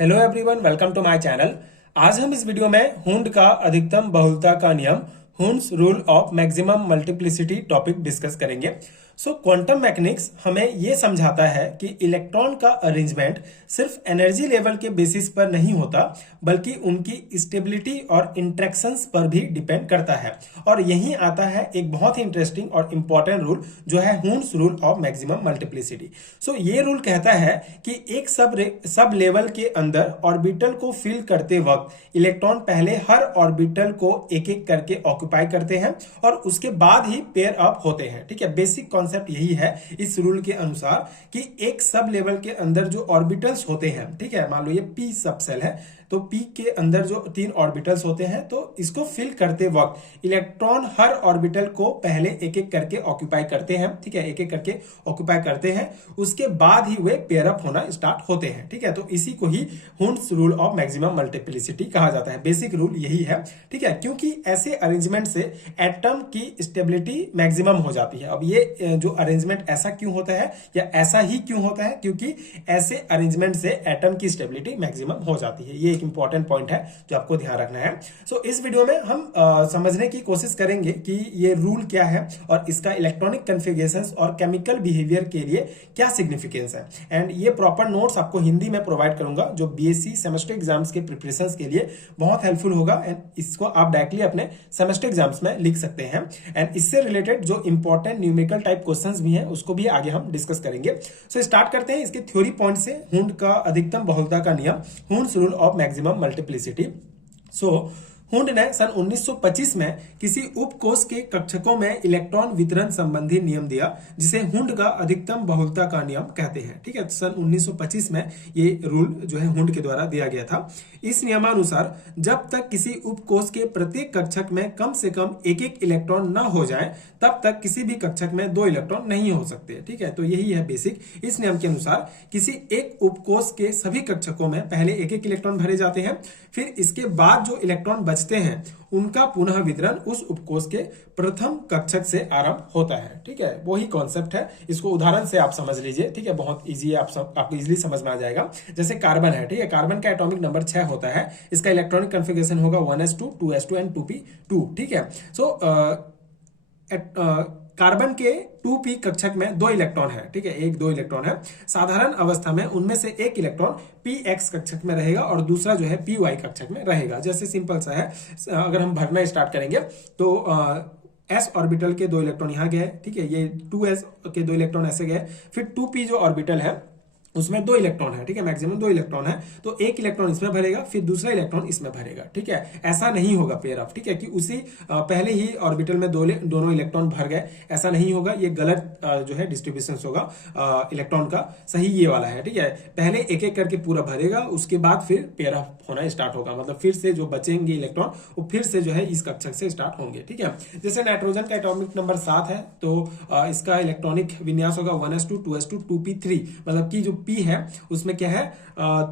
Hello everyone, welcome to my channel. आज हम इस वीडियो में हुंड का अधिकतम बहुलता का नियम Hund's rule of maximum multiplicity topic discuss करेंगे। क्वांटम मैकेनिक्स हमें यह समझाता है कि इलेक्ट्रॉन का अरेंजमेंट सिर्फ एनर्जी लेवल के बेसिस पर नहीं होता, बल्कि उनकी स्टेबिलिटी और इंटरेक्शंस पर भी डिपेंड करता है। और यहीं आता है एक बहुत ही इंटरेस्टिंग और इंपॉर्टेंट रूल, जो है Hund's rule of maximum multiplicity. ये रूल कहता है कि एक सब लेवल के अंदर ऑर्बिटल को फिल करते वक्त इलेक्ट्रॉन पहले हर ऑर्बिटल को एक एक करके ऑक्यूपाई करते हैं और उसके बाद ही पेयर अप होते हैं। ठीक है, बेसिक कॉन्सेप्ट यही है इस रूल के अनुसार कि एक सब लेवल के अंदर जो ऑर्बिटल्स होते हैं, ठीक है, मान लो ये पी सब सेल है, तो पी के अंदर जो 3 ऑर्बिटल्स होते हैं, तो इसको फिल करते वक्त इलेक्ट्रॉन हर ऑर्बिटल को पहले एक एक करके ऑक्यूपाई करते हैं। ठीक है, एक एक करके ऑक्यूपाई करते हैं, उसके बाद ही वे पेयर अप होना स्टार्ट होते हैं। ठीक है, तो इसी को ही Hund's rule of maximum multiplicity कहा जाता है। बेसिक रूल यही है। ठीक है, क्योंकि ऐसे अरेंजमेंट से एटम की स्टेबिलिटी मैक्सिमम हो जाती है। अब ये जो अरेंजमेंट ऐसा क्यों होता है या ऐसा ही क्यों होता है, क्योंकि ऐसे अरेंजमेंट से एटम की स्टेबिलिटी मैक्सिमम हो जाती है। ये एक इंपॉर्टेंट पॉइंट है जो आपको ध्यान रखना है। इस वीडियो में हम समझने की कोशिश करेंगे कि ये रूल क्या है और इसका इलेक्ट्रॉनिक कन्फिगरेशंस और केमिकल बिहेवियर के लिए क्या सिग्निफिकेंस है। एंड ये प्रॉपर नोट्स आपको हिंदी में प्रोवाइड करूंगा, जो बीएससी सेमेस्टर एग्जाम्स के प्रिपरेशंस के लिए बहुत हेल्पफुल होगा। एंड इसको आप डायरेक्टली अपने सेमेस्टर एग्जाम्स में लिख सकते हैं। एंड इससे रिलेटेड जो इंपॉर्टेंट न्यूमेरिकल टाइप क्वेश्चंस भी हैं, उसको भी आगे हम डिस्कस करेंगे। स्टार्ट करते हैं इसके थ्योरी पॉइंट से। हुंड का अधिकतम बहुलता का नियम, Hund's rule of maximum multiplicity. Hund ने सन 1925 में किसी उपकोष के कक्षकों में इलेक्ट्रॉन वितरण संबंधी नियम दिया, जिसे हुंड का अधिकतम बहुलता का नियम कहते हैं। ठीक है, सन 1925 में ये रूल जो है हुंड के द्वारा दिया गया था। इस नियमानुसार जब तक किसी उपकोष के प्रत्येक कक्षक में कम से कम एक एक इलेक्ट्रॉन न हो जाए, तब तक किसी भी कक्षक में 2 इलेक्ट्रॉन नहीं हो सकते। ठीक है, तो यही है बेसिक। इस नियम के अनुसार किसी एक उपकोष के सभी कक्षकों में पहले एक एक इलेक्ट्रॉन भरे जाते हैं, फिर इसके बाद जो इलेक्ट्रॉन बचते हैं उनका पुनः वितरण उस उपकोष के प्रथम कक्षक से आरंभ होता है। ठीक है, वही कॉन्सेप्ट है। इसको उदाहरण से आप समझ लीजिए। ठीक है, बहुत इजी है, आपको इजीली समझ में आ जाएगा। जैसे कार्बन है, ठीक है, कार्बन का एटॉमिक नंबर 6 होता है। इसका इलेक्ट्रॉनिक कन्फिगरेशन होगा 1s2 2s2 एंड 2p2। ठीक है, कार्बन के 2p कक्षक में 2 इलेक्ट्रॉन है। ठीक है, 2 इलेक्ट्रॉन है। साधारण अवस्था में उनमें से एक इलेक्ट्रॉन px कक्षक में रहेगा और दूसरा जो है py कक्षक में रहेगा। जैसे सिंपल सा है, अगर हम भरना स्टार्ट करेंगे तो s ऑर्बिटल के 2 इलेक्ट्रॉन यहां गए। ठीक है, ये 2s के 2 इलेक्ट्रॉन ऐसे गए। फिर 2p जो ऑर्बिटल है उसमें 2 इलेक्ट्रॉन है। ठीक है, मैक्सिमम 2 इलेक्ट्रॉन है, तो एक इलेक्ट्रॉन इसमें भरेगा, फिर दूसरा इलेक्ट्रॉन इसमें भरेगा। ठीक है, ऐसा नहीं होगा पेयर अप। ठीक है, कि उसी पहले ही ऑर्बिटल में दोनों इलेक्ट्रॉन भर गए, ऐसा नहीं होगा। ये गलत जो है डिस्ट्रीब्यूशन होगा इलेक्ट्रॉन का। सही ये वाला है। ठीक है, पहले एक एक करके पूरा भरेगा, उसके बाद फिर पेयर अप होना स्टार्ट होगा। मतलब फिर से जो बचेंगे इलेक्ट्रॉन वो फिर से जो है इस कक्षक से स्टार्ट होंगे। ठीक है, जैसे नाइट्रोजन का एटॉमिक नंबर 7 है, तो इसका इलेक्ट्रॉनिक विन्यास होगा 1s2 2s2 2p3। मतलब कि जो p है उसमें क्या है,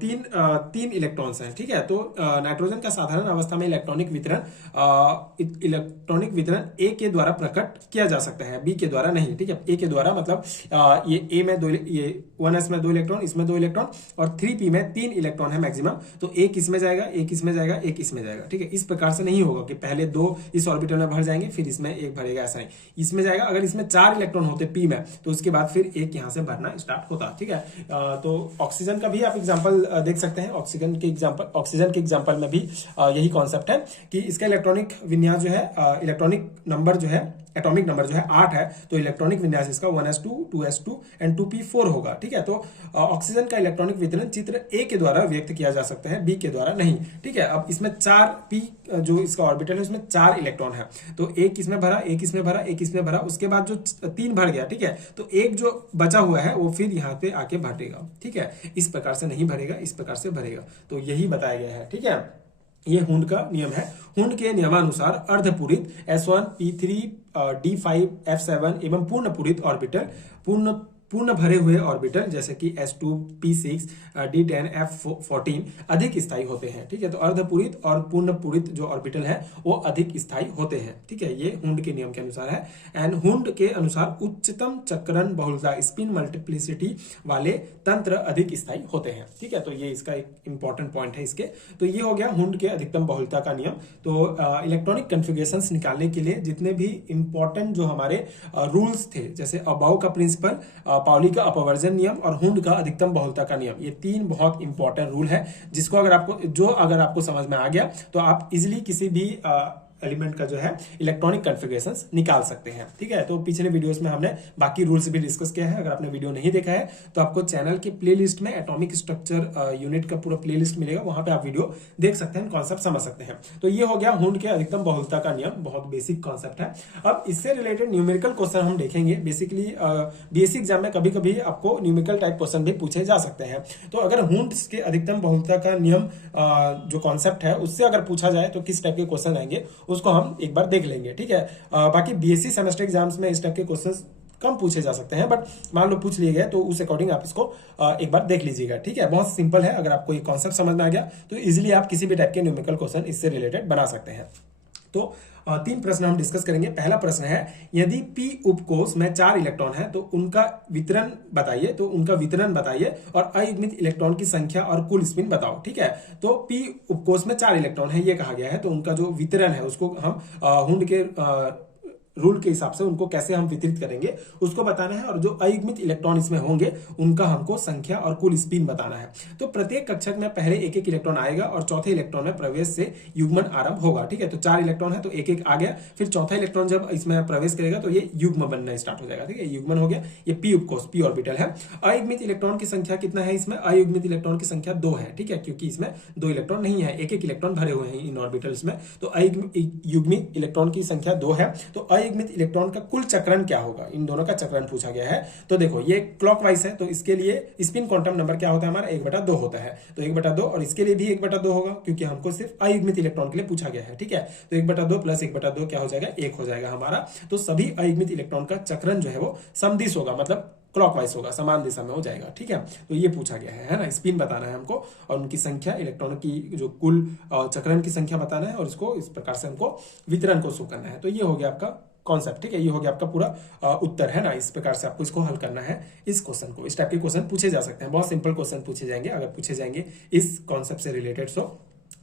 तीन इलेक्ट्रॉन्स हैं। ठीक है, तो नाइट्रोजन का साधारण अवस्था में इलेक्ट्रॉनिक वितरण ए के द्वारा प्रकट किया जा सकता है, बी के द्वारा नहीं। ठीक है, ए के द्वारा मतलब ये ए में 2, ये 1s में 2 इलेक्ट्रॉन, इसमें 2 इलेक्ट्रॉन और 3p में 3 इलेक्ट्रॉन है मैक्सिमम। तो एक इसमें जाएगा, एक इसमें जाएगा, एक इसमें जाएगा। ठीक है, इस प्रकार से नहीं होगा कि पहले 2 इस ऑर्बिटल में भर जाएंगे फिर इसमें एक भरेगा, ऐसा नहीं। इसमें जाएगा, अगर इसमें 4 इलेक्ट्रॉन होते p में, तो उसके बाद फिर एक यहां से भरना स्टार्ट होता। ठीक है, तो ऑक्सीजन का भी आप एग्जांपल देख सकते हैं। ऑक्सीजन के एग्जांपल में भी यही कॉन्सेप्ट है कि इसका इलेक्ट्रॉनिक विन्यास जो है, इलेक्ट्रॉनिक नंबर जो है, एटॉमिक नंबर जो है 8 है, तो इलेक्ट्रॉनिक विन्यास इसका 1s2 2s2 एंड 2p4 होगा। ठीक है, तो ऑक्सीजन का इलेक्ट्रॉनिक वितरण चित्र ए के द्वारा व्यक्त किया जा सकता है, बी के द्वारा नहीं। ठीक है, अब इसमें 4p जो इसका ऑर्बिटल है उसमें 4 इलेक्ट्रॉन है, तो एक इसमें भरा, एक इसमें भरा, एक इसमें भरा, उसके बाद जो 3 भर गया। ठीक है, तो एक जो बचा हुआ है वो फिर यहाँ पे आके भरेगा। ठीक है, इस प्रकार से नहीं भरेगा, इस प्रकार से भरेगा। तो यही बताया गया है। ठीक है, ये हुंड का नियम है। हुंड के नियमानुसार अर्धपूरित S1 P3 D5 F7 एवं पूर्ण पूरित ऑर्बिटल पूर्ण भरे हुए ऑर्बिटल जैसे कि s2p6 d10 f14 अधिक स्थायी होते हैं। ठीक है, तो अर्धपूरित और पूर्ण पूरित जो ऑर्बिटल है वो अधिक स्थायी होते हैं। ठीक है, ये हुंड के नियम के अनुसार है। एंड हुंड के अनुसार उच्चतम चक्रण बहुलता स्पिन मल्टीप्लिसिटी वाले तंत्र अधिक स्थायी होते हैं। ठीक है, तो ये इसका एक इंपॉर्टेंट पॉइंट है इसके। तो ये हो गया हुंड के अधिकतम बहुलता का नियम। तो इलेक्ट्रॉनिक कन्फिगरेशंस निकालने के लिए जितने भी इंपॉर्टेंट जो हमारे रूल्स थे, जैसे अबाउ का प्रिंसिपल, पाउली का अपवर्जन नियम और हुंड का अधिकतम बहुलता का नियम, ये तीन बहुत इंपॉर्टेंट रूल है जिसको अगर आपको समझ में आ गया तो आप इजिली किसी भी एलिमेंट का जो है इलेक्ट्रॉनिक कॉन्फ़िगरेशंस निकाल सकते हैं। ठीक है, तो पिछले वीडियोस में हमने बाकी रूल्स भी डिस्कस किया है। अगर आपने वीडियो नहीं देखा है तो आपको चैनल के प्लेलिस्ट में एटॉमिक स्ट्रक्चर यूनिट का पूरा प्लेलिस्ट मिलेगा, वहां पे आप वीडियो देख सकते हैं, कॉन्सेप्ट समझ सकते हैं। तो ये हो गया हुंड के अधिकतम बहुलता का नियम, बहुत बेसिक कॉन्सेप्ट है। अब इससे रिलेटेड न्यूमेरिकल क्वेश्चन हम देखेंगे। बेसिकली बीएससी एग्जाम में कभी कभी आपको न्यूमेरिकल टाइप क्वेश्चन भी पूछे जा सकते हैं। तो अगर हुंड के अधिकतम बहुलता का नियम जो कॉन्सेप्ट है उससे अगर पूछा जाए तो किस टाइप के क्वेश्चन आएंगे उसको हम एक बार देख लेंगे। ठीक है, बाकी बीएससी सेमेस्टर एग्जाम्स में इस टाइप के क्वेश्चंस कम पूछे जा सकते हैं, बट मान लो पूछ लिए गए तो उस अकॉर्डिंग आप इसको एक बार देख लीजिएगा। ठीक है, बहुत सिंपल है। अगर आपको ये कॉन्सेप्ट समझ में आ गया तो इजीली आप किसी भी टाइप के न्यूमेरिकल क्वेश्चन इससे रिलेटेड बना सकते हैं। तो तीन प्रश्न हम डिस्कस करेंगे। पहला प्रश्न है, यदि p उपकोष में 4 इलेक्ट्रॉन है तो उनका वितरण बताइए और अयुग्मित इलेक्ट्रॉन की संख्या और कुल स्पिन बताओ। ठीक है, तो p उपकोष में 4 इलेक्ट्रॉन है ये कहा गया है, तो उनका जो वितरण है उसको हम हुंड के रूल के हिसाब से उनको कैसे हम वितरित करेंगे उसको बताना है, और जो अयुग्मित इलेक्ट्रॉन इसमें होंगे उनका हमको संख्या और कुल स्पिन बताना है। तो प्रत्येक कक्षक में पहले एक एक इलेक्ट्रॉन आएगा और चौथे इलेक्ट्रॉन में प्रवेश से युग्मन आरंभ होगा। ठीक है, तो 4 इलेक्ट्रॉन है तो एक एक आ गया, फिर चौथा इलेक्ट्रॉन जब इसमें प्रवेश करेगा तो ये युग्म बनना स्टार्ट हो जाएगा। ठीक है, युग्मन हो गया, ये p उपकोष p ऑर्बिटल है। अयुग्मित इलेक्ट्रॉन की संख्या कितना है इसमें? अयुग्मित इलेक्ट्रॉन की संख्या 2 है। ठीक है, क्योंकि इसमें 2 इलेक्ट्रॉन नहीं है, एक एक इलेक्ट्रॉन भरे हुए हैं इन ऑर्बिटल्स में, तो युग्मित इलेक्ट्रॉन की संख्या 2 है। तो अयुग्मित इलेक्ट्रॉन का कुल चक्रण क्या होगा? इन दोनों का चक्रण पूछा गया है। तो देखो ये क्लॉकवाइज है, तो इसके लिए स्पिन क्वांटम नंबर क्या होता है हमारा? 1/2 होता है। तो 1/2 और इसके लिए भी 1/2 होगा क्योंकि हमको सिर्फ अयुग्मित इलेक्ट्रॉन के लिए पूछा गया है। ठीक है, तो 1/2 प्लस 1/2 क्या हो जाएगा? 1 हो जाएगा हमारा। तो सभी अयुग्मित इलेक्ट्रॉन का चक्रण जो है वो समदिश होगा, मतलब क्लॉकवाइज होगा, समान दिशा में हो जाएगा। ठीक है, तो ये पूछा गया है ना, स्पिन बताना है हमको और उनकी संख्या, इलेक्ट्रॉन की जो कुल चक्रण की संख्या बताना है और इसको इस प्रकार से हमको वितरण को शो करना है। तो ये हो गया आपका कॉन्सेप्ट। ठीक है, ये हो गया आपका पूरा उत्तर है ना। इस प्रकार से आपको इसको हल करना है, इस क्वेश्चन को। इस टाइप के क्वेश्चन पूछे जा सकते हैं, बहुत सिंपल क्वेश्चन पूछे जाएंगे अगर पूछे जाएंगे इस कॉन्सेप्ट से रिलेटेड। सो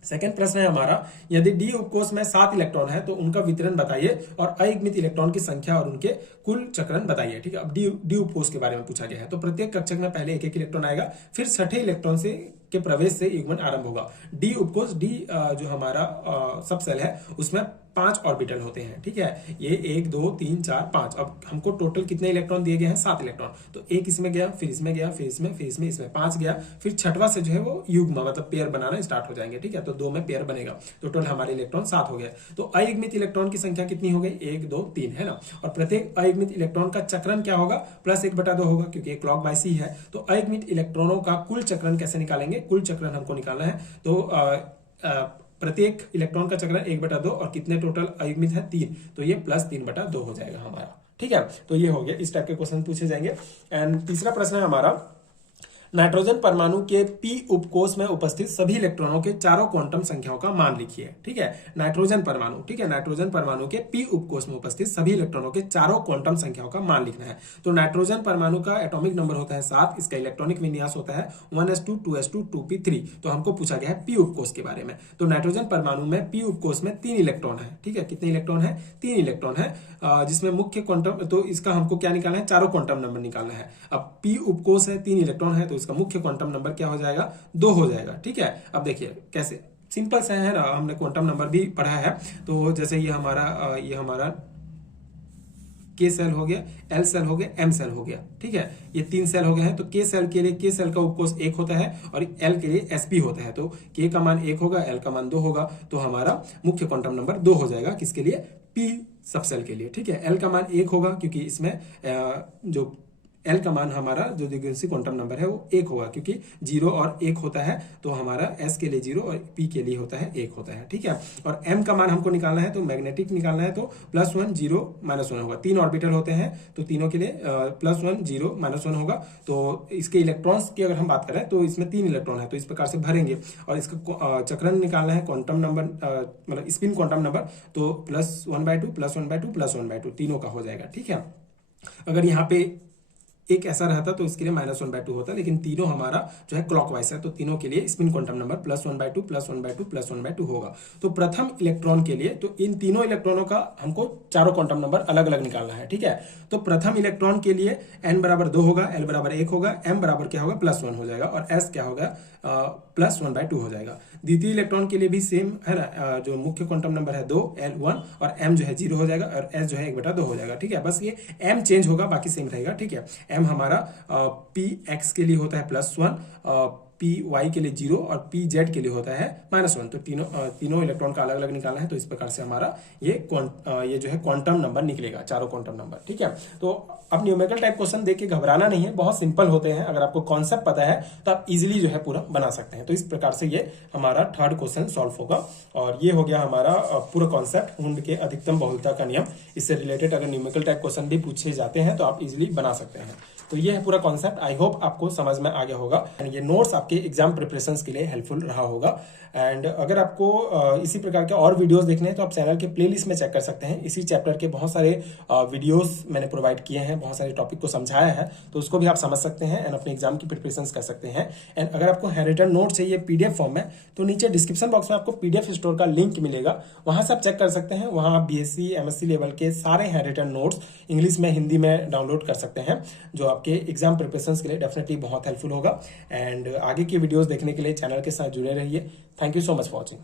सेकंड प्रश्न है हमारा, यदि डी उपकोष में 7 इलेक्ट्रॉन है तो उनका वितरण बताइए और अयुग्मित इलेक्ट्रॉन की संख्या और उनके कुल चक्रण बताइए। ठीक है, अब डी उपकोष के बारे में पूछा गया है। तो प्रत्येक कक्षक में पहले एक एक इलेक्ट्रॉन आएगा, फिर छठे इलेक्ट्रॉन से के प्रवेश से युग्मन आरंभ होगा। डी उपकोष, डी जो हमारा सब सेल है उसमें 5 ऑर्बिटल होते हैं। ठीक है, ये 1 2 3 4 5। अब हमको टोटल कितने इलेक्ट्रॉन दिए गए हैं? 7 इलेक्ट्रॉन। तो एक इसमें गया, फिर इसमें गया, फिर इसमें 5 गया, फिर छठवा से जो है वो युग्म मतलब पेयर बनाना स्टार्ट हो जाएंगे। ठीक है, तो 2 में पेयर बनेगा, तो टोटल हमारे इलेक्ट्रॉन 7 हो गए। तो अयुग्मित इलेक्ट्रॉन की संख्या कितनी हो गई? 1 2 3 है ना। और प्रत्येक अयुग्मित इलेक्ट्रॉन का चक्रण क्या होगा? प्लस 1/2 होगा क्योंकि क्लॉक बाय सी है। तो अयुग्मित इलेक्ट्रॉनों का कुल चक्रण कैसे निकालेंगे? कुल चक्रण हमको निकालना है। तो प्रत्येक इलेक्ट्रॉन का चक्रण 1/2 और कितने टोटल अयुग्मित है? 3, तो ये प्लस 3/2 हो जाएगा हमारा। ठीक है, तो ये हो गया, इस टाइप के क्वेश्चन पूछे जाएंगे। एंड तीसरा प्रश्न है हमारा, नाइट्रोजन परमाणु के p उपकोष में उपस्थित सभी इलेक्ट्रॉनों के चारों क्वांटम संख्याओं का मान लिखिए। ठीक है, नाइट्रोजन परमाणु, ठीक है, नाइट्रोजन परमाणु के p उपकोष में उपस्थित सभी इलेक्ट्रॉनों के चारों क्वांटम संख्याओं का मान लिखना है। तो नाइट्रोजन परमाणु का एटॉमिक नंबर होता है 7, इसका इलेक्ट्रॉनिक विन्यास होता है 1s2 2s2 2p3। तो हमको पूछा गया है p उपकोष के बारे में। तो नाइट्रोजन परमाणु में p उपकोष में 3 इलेक्ट्रॉन है। ठीक है, कितने इलेक्ट्रॉन है? 3 इलेक्ट्रॉन है, जिसमें मुख्य क्वांटम, तो इसका हमको क्या निकालना है? चारों क्वांटम नंबर निकालना है। अब p उपकोष है, 3 इलेक्ट्रॉन है, तो इसका मुख्य क्वांटम नंबर क्या हो जाएगा? 2 हो जाएगा। ठीक है, अब देखिए कैसे, सिंपल सा है ना, हमने क्वांटम नंबर भी पढ़ा है। तो जैसे ये हमारा K सेल हो गया, L सेल हो गया, M सेल हो गया। ठीक है, ये 3 सेल हो गए हैं। तो K सेल के लिए K सेल का उपकोष 1 होता है और L के लिए sp होता है। तो K का मान 1 होगा, L का मान 2 होगा, तो हमारा मुख्य क्वांटम नंबर 2 हो जाएगा। किसके लिए? P सब सेल के लिए। ठीक है, L का मान 1 होगा क्योंकि इसमें जो एल का मान हमारा जो फ्रीक्वेंसी क्वांटम नंबर है वो 1 होगा, क्योंकि 0 और 1 होता है तो हमारा एस के लिए 0 और पी के लिए होता है 1 होता है, ठीक है। और एम का मान हमको निकालना है, तो मैग्नेटिक निकालना है, तो +1 0 -1 होगा। 3 ऑर्बिटल होते हैं तो तीनों के लिए +1 0 -1 होगा। तो इसके इलेक्ट्रॉन्स की अगर हम बात करें तो इसमें 3 इलेक्ट्रॉन है, तो इस प्रकार से भरेंगे। और इसका चक्रण निकालना है, क्वांटम नंबर मतलब स्पिन क्वांटम नंबर, तो +1/2 +1/2 +1/2 तीनों का हो जाएगा, ठीक है। अगर यहाँ पे एक ऐसा रहता तो इसके लिए -1/2 होता, लेकिन तीनों हमारा जो है क्लॉकवाइज है, तो तीनों के लिए स्पिन क्वांटम नंबर +1/2 +1/2 +1/2 होगा। तो प्रथम इलेक्ट्रॉन के लिए तो इन तीनों इलेक्ट्रॉनों का हमको चारों क्वांटम नंबर अलग अलग निकालना है, ठीक है। तो प्रथम इलेक्ट्रॉन के लिए n बराबर 2 होगा, l बराबर 1 होगा, m बराबर क्या होगा +1 हो जाएगा, और s क्या होगा +1/2 हो जाएगा। द्वितीय इलेक्ट्रॉन के लिए भी सेम है ना, जो मुख्य क्वांटम नंबर है 2, l 1 और m जो है 0 हो जाएगा, और s जो है 1/2 हो जाएगा, ठीक है। बस ये m चेंज होगा, बाकी सेम रहेगा, ठीक है। m हमारा px के लिए होता है +1, पी वाई के लिए 0 और पी जेड के लिए होता है -1। तो तीनों इलेक्ट्रॉन का अलग अलग निकालना है, तो इस प्रकार से हमारा ये जो है क्वांटम नंबर निकलेगा, चारों क्वांटम नंबर, ठीक है। तो अब न्यूमेरिकल टाइप क्वेश्चन देख के घबराना नहीं है, बहुत सिंपल होते हैं। अगर आपको कॉन्सेप्ट पता है तो आप इजीली जो है पूरा बना सकते हैं। तो इस प्रकार से ये हमारा थर्ड क्वेश्चन सॉल्व होगा, और ये हो गया हमारा पूरा कॉन्सेप्ट हुंड के अधिकतम बहुलता का नियम। इससे रिलेटेड अगर न्यूमेरिकल टाइप क्वेश्चन भी पूछे जाते हैं तो आप इजीली बना सकते हैं। तो ये है पूरा कॉन्सेप्ट। आई होप आपको समझ में आ गया होगा, एंड ये नोट्स आपके एग्जाम प्रिपरेशंस के लिए हेल्पफुल रहा होगा। एंड अगर आपको इसी प्रकार के और वीडियोस देखने हैं तो आप चैनल के प्लेलिस्ट में चेक कर सकते हैं। इसी चैप्टर के बहुत सारे वीडियोस मैंने प्रोवाइड किए हैं, बहुत सारे टॉपिक को समझाया है, तो उसको भी आप समझ सकते हैं एंड अपने एग्जाम की प्रिपरेशंस कर सकते हैं। एंड अगर आपको हैंडरिटन नोट चाहिए पीडीएफ फॉर्म में, तो नीचे डिस्क्रिप्शन बॉक्स में आपको पीडीएफ स्टोर का लिंक मिलेगा, वहां से आप चेक कर सकते हैं। वहां आप बीएससी एमएससी लेवल के सारे हैंडरिटन नोट्स इंग्लिश में हिंदी में डाउनलोड कर सकते हैं, जो आपके एग्जाम प्रिपरेशंस के लिए डेफिनेटली बहुत हेल्पफुल होगा। एंड आगे की वीडियोस देखने के लिए चैनल के साथ जुड़े रहिए। Thank you so much for watching.